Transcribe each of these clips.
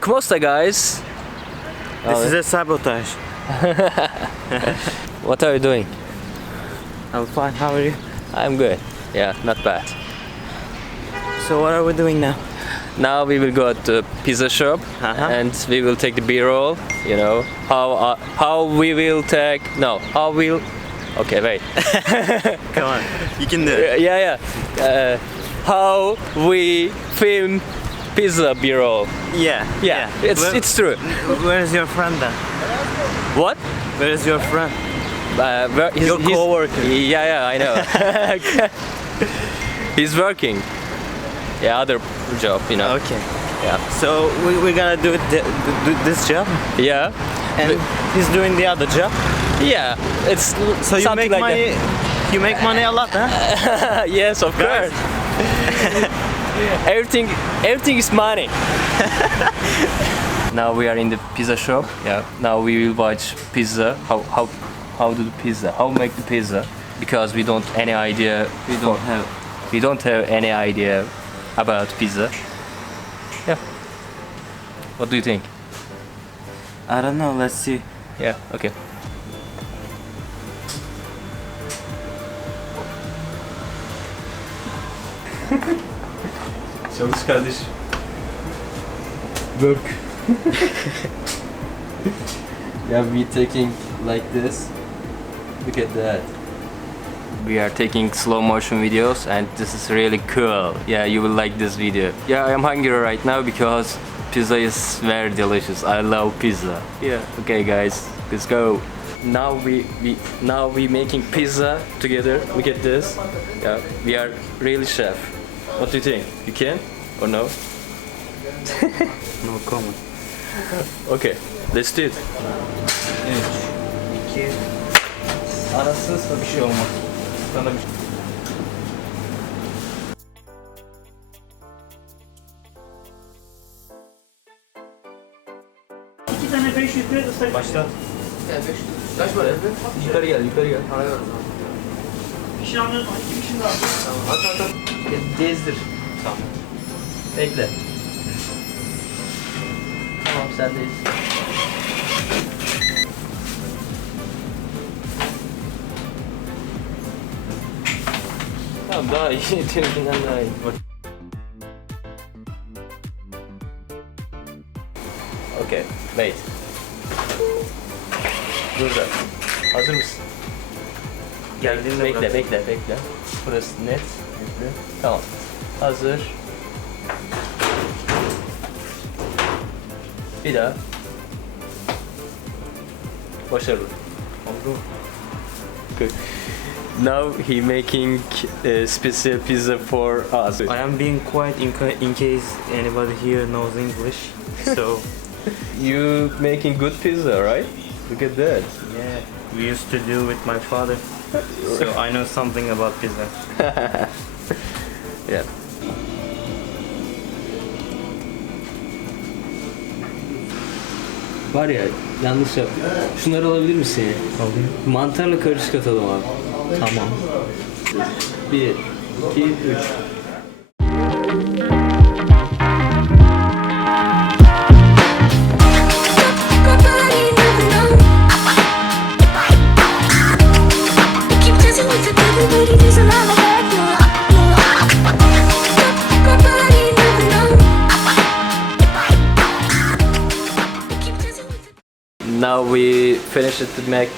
Come on, guys. This is a sabotage. What are you doing? I'm fine, how are you? I'm good. Yeah, not bad. So what are we doing now? Now we will go to pizza shop and we will take the B-roll. You know how we will take. No, how we'll. Okay, wait. Come on, you can do it. Yeah. How we film pizza B-roll. Yeah. It's true. Where is your friend then? What? Where is your friend? Your co-worker. Yeah, I know. He's working. Yeah, other job, you know. Okay. Yeah. So we're gonna do this job, Yeah. and he's doing the other job. Yeah. It's So you something make like money. You make money a lot, huh? that. Yes, of course. Everything is money. Now we are in the pizza shop. Yeah. Now we will watch pizza. How do the pizza? How make the pizza? Because we don't any idea. We don't have any idea about pizza. Yeah. What do you think? I don't know. Let's see. Yeah. Okay. Çalış kardeş. Work. Yeah, we taking like this. Look at that. We are taking slow motion videos and this is really cool. Yeah, you will like this video. Yeah, I am hungry right now because pizza is very delicious. I love pizza. Yeah. Okay guys, let's go. Now we making pizza together. Look at this. Yeah, we are really chef. What do you think? You can or no? No comment. Okay, let's do it. 3, 2, arasızsa bir şey olmaz. Sana bir şey. İki tane 500 lira ıslak. Başlat. Kaç para? Yukarı gel. Kişi anlıyoruz ama 2 kişi daha. Tamam, at. Gezdir. Tamam. Bekle. Tamam, sendeyiz. Tamam, daha iyi. Teminkinden daha iyi. Bak. Okay, wait. Burada. Hazır mısın? Geldiğinde Bekle. Burası net. Bekle. Tamam. Hazır. Bir daha. Başarılı. Oldu. Good. Now he making a special pizza for us. I am being quiet in case anybody here knows English. So You making good pizza, right? Look at that. yeah, we used to do with my father. So I know something about pizza. Yeah. Var ya, yanlış yaptım. Şunları alabilir misin ya? Alayım. Mantarla karışık atalım abi. Tamam. 1, 2, 3. Now we finished to make.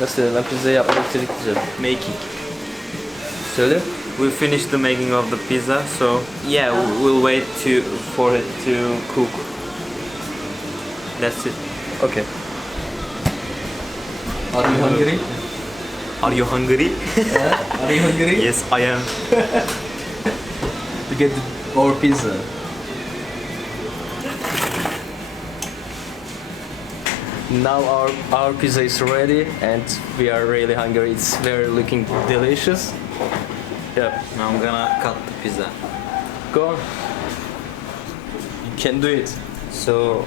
Nasıl dedim? Ben pizza yapmayı bitirdik. Making. Söyle. We finished the making of the pizza, so yeah, we'll wait for it to cook. That's it. Okay. Are you hungry? Are you hungry? Are you hungry? Yes, I am. To get our pizza. Now our pizza is ready and we are really hungry. It's very looking delicious. Yeah. Now I'm gonna cut the pizza. Go on. You can do it. So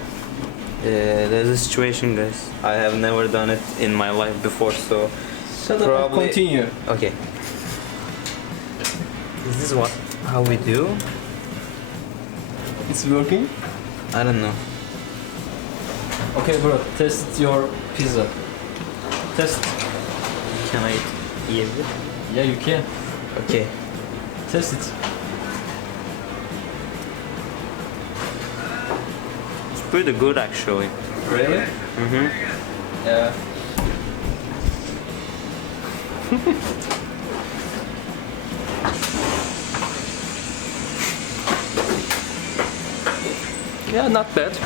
there's a situation, guys. I have never done it in my life before, so Shut up and Probably- continue. okay. Is this what how we do? It's working? I don't know. Okay, bro, test your pizza. Test. Can I eat it? Yeah, you can. Okay. Test it. It's pretty good actually. Really? Mm-hmm. Yeah. Yeah, not bad.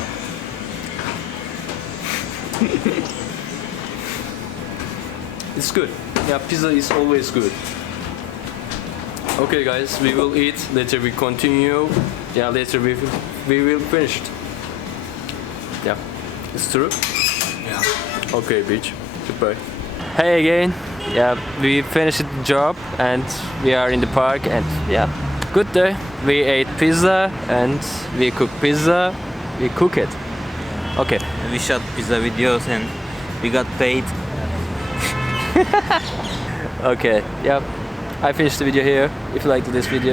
It's good. Yeah, pizza is always good. Okay, guys, we will eat. Later we continue. Yeah, later we will finish it. Yeah, it's true. Yeah. Okay, bitch. Goodbye. Hey again. Yeah, we finished the job and we are in the park and yeah, good day. We ate pizza and we cook pizza. We cook it. Okay. We shot pizza videos and we got paid. Okay. Yeah. I finished the video here. If you liked this video,